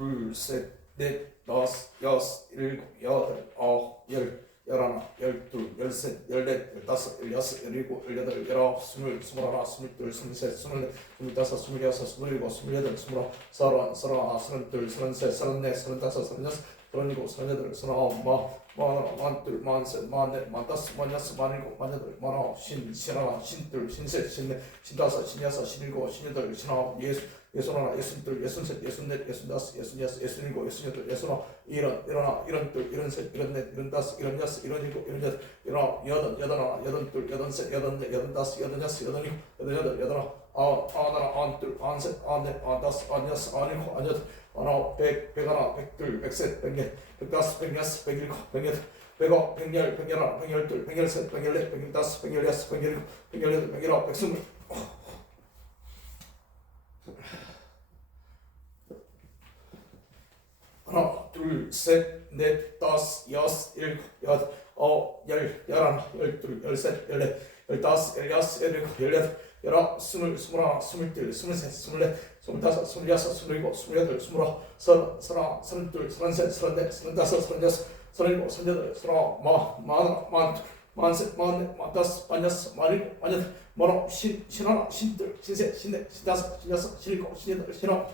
둘, 셋, 넷, 다섯, 여섯, 일곱, 여덟, 아홉, 열, 열하나, 열둘, 열셋, 열넷, 열다섯, 열여섯, 열일곱, 열여덟, 열아홉, 스물, 스물하나, 스물둘, 스물셋, 스물넷, 스물다섯, 스물여섯, 스물일곱, 스물여덟, 스물아홉, 서른, 서른하나, 서른둘, 서른셋, 서른넷, 서른다섯, 서른여섯, 서른일곱, 서른여덟, 서른아홉, 마, 마하나, 만둘, 만셋, 만넷, 만다섯, 만여섯, 만일곱, 만여덟, 만아홉, 신, 신하나, 신둘, 신셋, 신넷, 신다섯, 신여섯, 신일곱, 신여덟, 신아홉, 예수, 예순하나, 예순둘, 예순셋, 예순넷, 예순다섯, 예순여섯, 예순일곱, 예순여덟, 예순아홉, 일흔, 일흔하나, 일흔둘, 일흔셋, 일흔넷, 일흔다섯, 일흔여섯, 일흔일곱, 일흔여덟, 일아홉, 여든, 여든하나, 여든둘, 여든셋, 여든넷, 여든다섯, 여든여섯, 여든일곱, 여든여덟, 여든아홉, 아흔, 아흔하나, 아흔둘, 아흔셋, 아흔넷, 아흔다섯, 아흔여섯, 아흔일곱, 아흔여덟, 아흔아홉, 백, 백하나, 백둘, 백셋, 백넷, 백다섯, 백여섯, 백일곱, 백여덟, 백억, 백열, 백열하나, 백열둘, 백열셋, 백열넷, 백열다섯, 백열여섯, 백열일곱, 백열여덟, 백열아홉, 백스물. 하나, 둘, 셋, 넷, 다섯, 여섯, 일곱, 여덟, 아홉, 열, 열하나, 열둘, 열셋, 열넷, 열다섯, 열여섯, 열일곱, 열여덟, 열아홉, 스물, 스물하나, 스물둘, 스물셋, 스물넷, 스물다섯, 스물여섯, 스물일곱, 스물여덟, 스물아홉, 서른, 서른하나, 서른둘, 서른셋, 서른넷, 서른다섯, 서른여섯, 서른일곱, 서른여덟, 서른아홉, 마, 마흔하나, 마흔둘, 마흔셋, 마흔넷, 마흔다섯, 마흔여섯, 마흔일곱, 마흔여덟, 마흔아홉, 신, 신하나, 신둘, 신셋, 신넷, 신다섯, 신여섯, 신일곱, 신여덟, 신아홉,